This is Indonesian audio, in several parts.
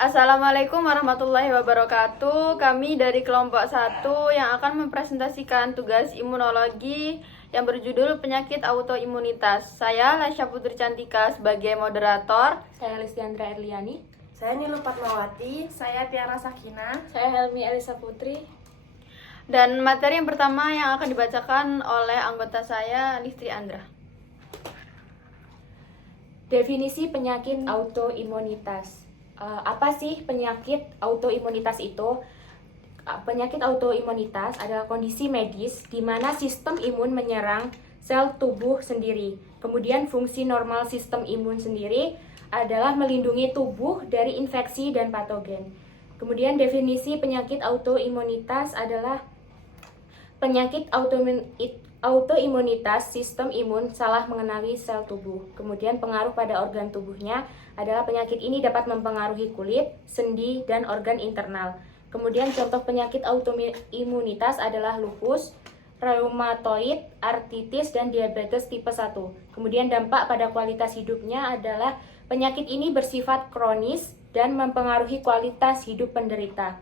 Assalamualaikum warahmatullahi wabarakatuh. Kami dari kelompok 1 yang akan mempresentasikan tugas imunologi yang berjudul penyakit autoimunitas. Saya Lasya Putri Cantika sebagai moderator. Saya Listiandra Erliani. Saya Nilu Fatmawati. Saya Tiara Sakina. Saya Helmi Elisa Putri. Dan materi yang pertama yang akan dibacakan oleh anggota saya, Listri Andra. Definisi penyakit autoimunitas. Apa sih penyakit autoimunitas itu? Penyakit autoimunitas adalah kondisi medis di mana sistem imun menyerang sel tubuh sendiri. Kemudian fungsi normal sistem imun sendiri adalah melindungi tubuh dari infeksi dan patogen. Kemudian definisi penyakit autoimunitas adalah penyakit autoimunitas sistem imun salah mengenali sel tubuh. Kemudian pengaruh pada organ tubuhnya adalah penyakit ini dapat mempengaruhi kulit, sendi, dan organ internal. Kemudian contoh penyakit autoimunitas adalah lupus, reumatoid, artritis, dan diabetes tipe 1. Kemudian dampak pada kualitas hidupnya adalah penyakit ini bersifat kronis dan mempengaruhi kualitas hidup penderita.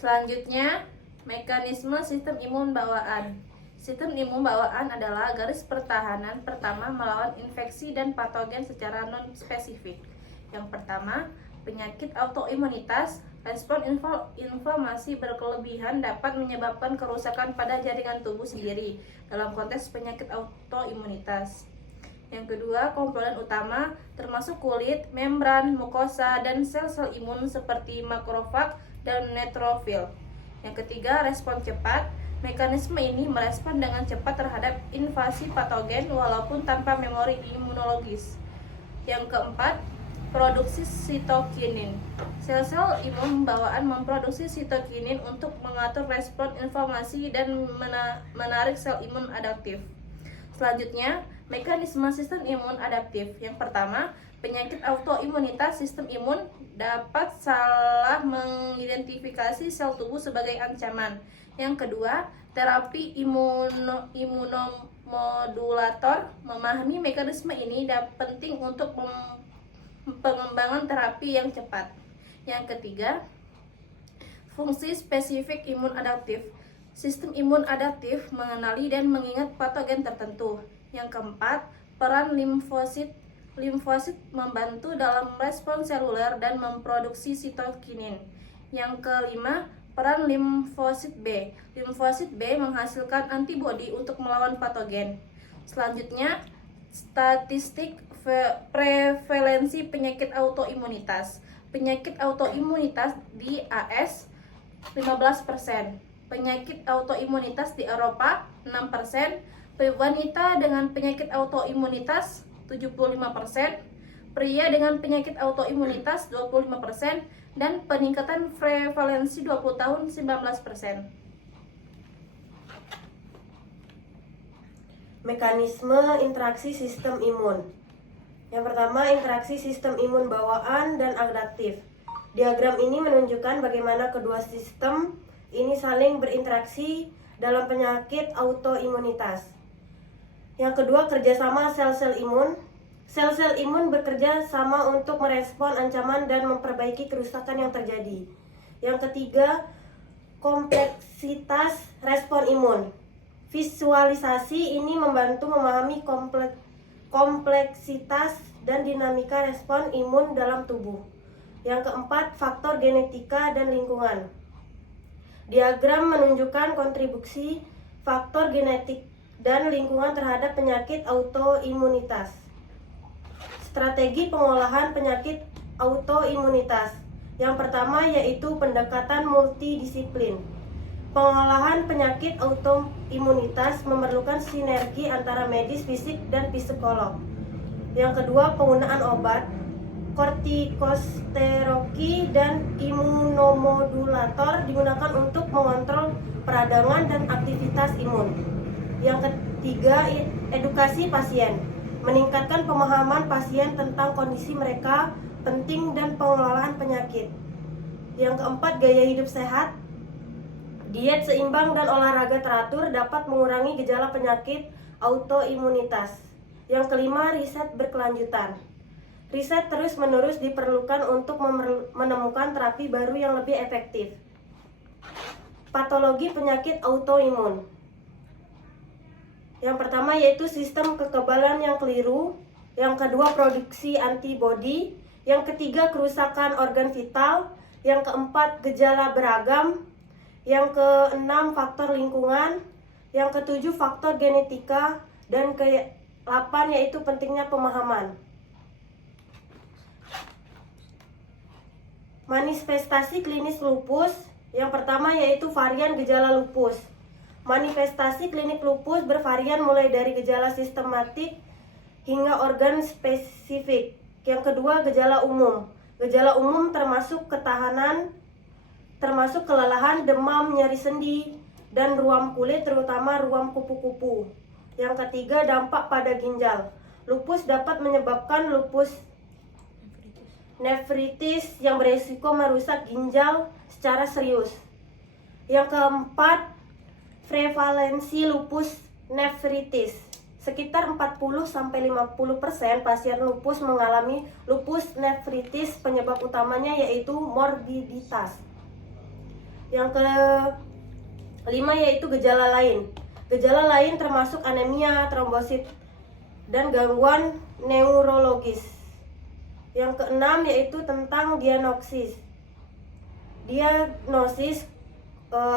Selanjutnya, mekanisme sistem imun bawaan. Sistem imun bawaan adalah garis pertahanan pertama melawan infeksi dan patogen secara non-spesifik. Yang pertama, penyakit autoimunitas. Respon inflamasi berkelebihan dapat menyebabkan kerusakan pada jaringan tubuh sendiri dalam konteks penyakit autoimunitas. Yang kedua, komponen utama termasuk kulit, membran, mukosa, dan sel-sel imun seperti makrofag dan neutrofil. Yang ketiga, respon cepat. Mekanisme ini merespon dengan cepat terhadap invasi patogen walaupun tanpa memori imunologis. Yang keempat, produksi sitokinin. Sel-sel imun bawaan memproduksi sitokinin untuk mengatur respon inflamasi dan menarik sel imun adaptif. Selanjutnya, mekanisme sistem imun adaptif. Yang pertama, penyakit autoimunitas sistem imun dapat salah mengidentifikasi sel tubuh sebagai ancaman. Yang kedua, terapi imunomodulator. Memahami mekanisme ini penting untuk pengembangan terapi yang cepat. Yang ketiga, fungsi spesifik imun adaptif. Sistem imun adaptif mengenali dan mengingat patogen tertentu. Yang keempat, peran limfosit. Limfosit membantu dalam respon seluler dan memproduksi sitokinin. Yang kelima, peran limfosit B. Limfosit B menghasilkan antibodi untuk melawan patogen. Selanjutnya, statistik prevalensi penyakit autoimunitas. Penyakit autoimunitas di AS 15%. Penyakit autoimunitas di Eropa 6%, wanita dengan penyakit autoimunitas 75%, pria dengan penyakit autoimunitas 25%, dan peningkatan prevalensi 20 tahun 19%. Mekanisme interaksi sistem imun. Yang pertama, interaksi sistem imun bawaan dan adaptif. Diagram ini menunjukkan bagaimana kedua sistem ini saling berinteraksi dalam penyakit autoimunitas. Yang kedua, kerjasama sel-sel imun. Sel-sel imun bekerja sama untuk merespon ancaman dan memperbaiki kerusakan yang terjadi. Yang ketiga, kompleksitas respon imun. Visualisasi ini membantu memahami kompleksitas dan dinamika respon imun dalam tubuh. Yang keempat, faktor genetika dan lingkungan. Diagram menunjukkan kontribusi faktor genetik dan lingkungan terhadap penyakit autoimunitas. Strategi pengolahan penyakit autoimunitas. Yang pertama yaitu pendekatan multidisiplin. Pengolahan penyakit autoimunitas memerlukan sinergi antara medis, fisik, dan psikolog. Yang kedua, penggunaan obat, kortikosteroid dan imunomodulator digunakan untuk mengontrol peradangan dan aktivitas imun. Yang ketiga, edukasi pasien. Meningkatkan pemahaman pasien tentang kondisi mereka, penting dan pengelolaan penyakit. Yang keempat, gaya hidup sehat. Diet seimbang dan olahraga teratur dapat mengurangi gejala penyakit autoimunitas. Yang kelima, riset berkelanjutan. Riset terus-menerus diperlukan untuk menemukan terapi baru yang lebih efektif. Patologi penyakit autoimun. Yang pertama yaitu sistem kekebalan yang keliru. Yang kedua, produksi antibodi. Yang ketiga, kerusakan organ vital. Yang keempat, gejala beragam. Yang keenam, faktor lingkungan. Yang ketujuh, faktor genetika. Dan ke-8 yaitu pentingnya pemahaman. Manifestasi klinis lupus. Yang pertama yaitu varian gejala lupus. Manifestasi klinik lupus bervarian mulai dari gejala sistematik hingga organ spesifik. Yang kedua, gejala umum. Gejala umum termasuk kelelahan, demam, nyeri sendi, dan ruam kulit, terutama ruam kupu-kupu. Yang ketiga, dampak pada ginjal. Lupus dapat menyebabkan lupus nefritis yang beresiko merusak ginjal secara serius. Yang keempat, prevalensi lupus nefritis. Sekitar 40-50% pasien lupus mengalami lupus nefritis. Penyebab utamanya yaitu morbiditas. Yang kelima yaitu gejala lain. Gejala lain termasuk anemia, trombosit, dan gangguan neurologis. Yang keenam yaitu tentang diagnosis.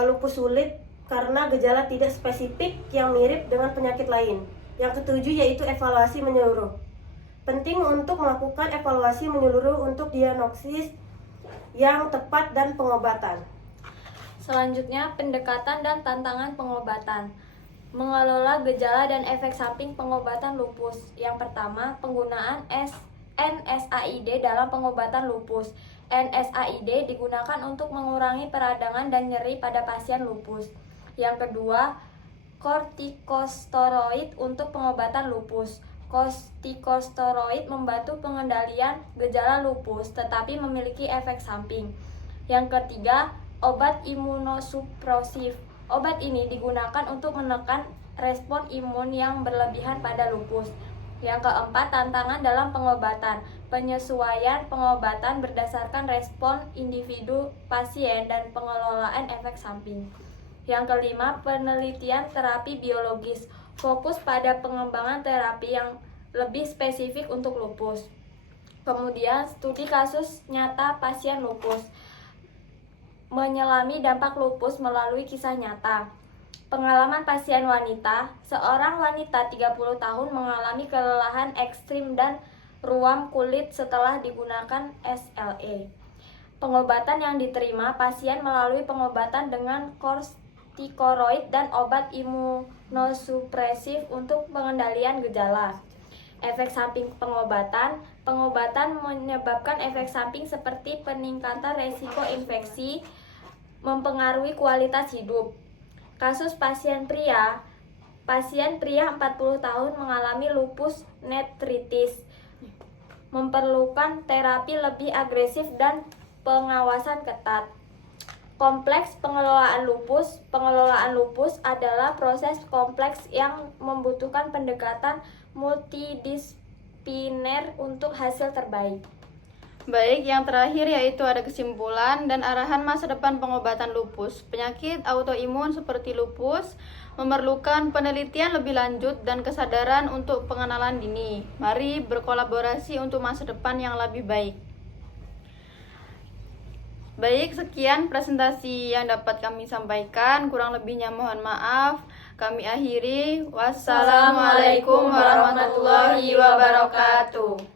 Lupus sulit karena gejala tidak spesifik yang mirip dengan penyakit lain. Yang ketujuh yaitu evaluasi menyeluruh. Penting untuk melakukan evaluasi menyeluruh untuk diagnosis yang tepat dan pengobatan. Selanjutnya, pendekatan dan tantangan pengobatan. Mengelola gejala dan efek samping pengobatan lupus. Yang pertama, penggunaan NSAID dalam pengobatan lupus. NSAID digunakan untuk mengurangi peradangan dan nyeri pada pasien lupus. Yang kedua, kortikosteroid untuk pengobatan lupus. Kortikosteroid membantu pengendalian gejala lupus tetapi memiliki efek samping. Yang ketiga, obat imunosupresif. Obat ini digunakan untuk menekan respon imun yang berlebihan pada lupus. Yang keempat, tantangan dalam pengobatan. Penyesuaian pengobatan berdasarkan respon individu pasien dan pengelolaan efek samping. Yang kelima, penelitian terapi biologis. Fokus pada pengembangan terapi yang lebih spesifik untuk lupus. Kemudian, studi kasus nyata pasien lupus. Menyelami dampak lupus melalui kisah nyata. Pengalaman pasien wanita, seorang wanita 30 tahun mengalami kelelahan ekstrim dan ruam kulit setelah digunakan SLE. Pengobatan yang diterima, pasien melalui pengobatan dengan kortikosteroid dan obat imunosupresif untuk pengendalian gejala. Efek samping pengobatan menyebabkan efek samping seperti peningkatan resiko infeksi, mempengaruhi kualitas hidup. Kasus pasien pria 40 tahun mengalami lupus nephritis, memerlukan terapi lebih agresif dan pengawasan ketat. Kompleks pengelolaan lupus. Pengelolaan lupus adalah proses kompleks yang membutuhkan pendekatan multidisipliner untuk hasil terbaik. Baik, yang terakhir yaitu ada kesimpulan dan arahan masa depan pengobatan lupus. Penyakit autoimun seperti lupus memerlukan penelitian lebih lanjut dan kesadaran untuk pengenalan dini. Mari berkolaborasi untuk masa depan yang lebih baik. Baik, sekian presentasi yang dapat kami sampaikan. Kurang lebihnya mohon maaf. Kami akhiri. Wassalamualaikum warahmatullahi wabarakatuh.